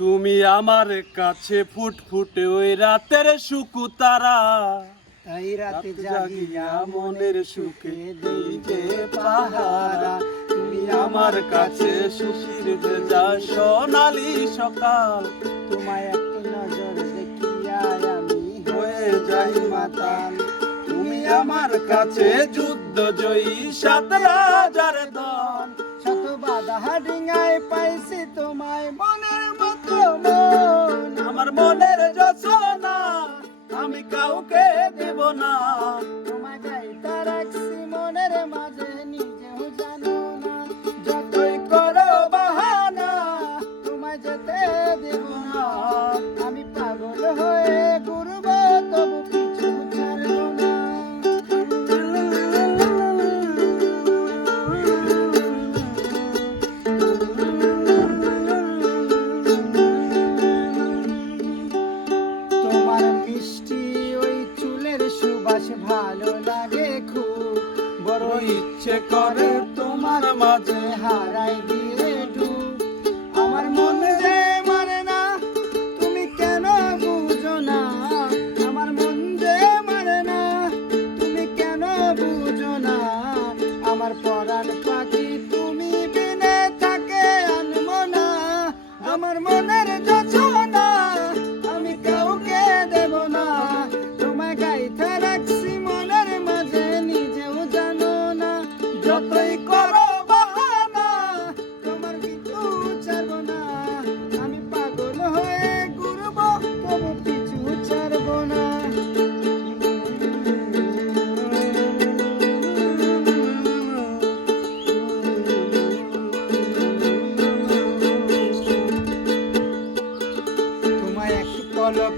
তুমি আমার কাছে ফুটফুটে ওই রাতের সুকু তারা, তাই রাতে জাগিয়া মনের সুখে দিই যে পাহারা। তুমি আমার কাছে শিশির ভেজা সোনালি সকাল, তোমায় একটি নজর দেখিয়া আমি হয়ে যাই মাতাল। তুমি আমার কাছে যুদ্ধ জয়ী সাত রাজার দল, শত বাধা ডিঙায় পাইছি তোমায় মনের মতো মন। আমার মনের যশোনা আমি কাউকে দেব না। তোমায় গাইতা রাখছি মনের মাঝে নিজেও জানো না। যতই করো বাহানা তোমায় যেতে দেব না। আমি পাগল হয়ে ঘুরব তবু পিছু ছাড়ব না। তোমার মিষ্টি ওই চুলের সুবাস ভালো লাগে খুব, বড় ইচ্ছে করে তোমার মাঝে হারাই দিয়ে ডুব। আমার মন যে মানে না তুমি কেন বুঝো না। আমার মন যে মানে না তুমি কেন বুঝো না। আমার পরাণ পাখি তুমি বিনে থাকে আনবো না। আমার মনের যোজনা আমি কাউকে দেব না। তোমায় গাইতে রাখছি মনের মাঝে নিজেও জানো না। যতই করো বাহানা তোমার পিছু ছাড়বো না। আমি পাগল হয়ে ঘুরবো তবু পিছু ছাড়বো না। তোমায় এক পলক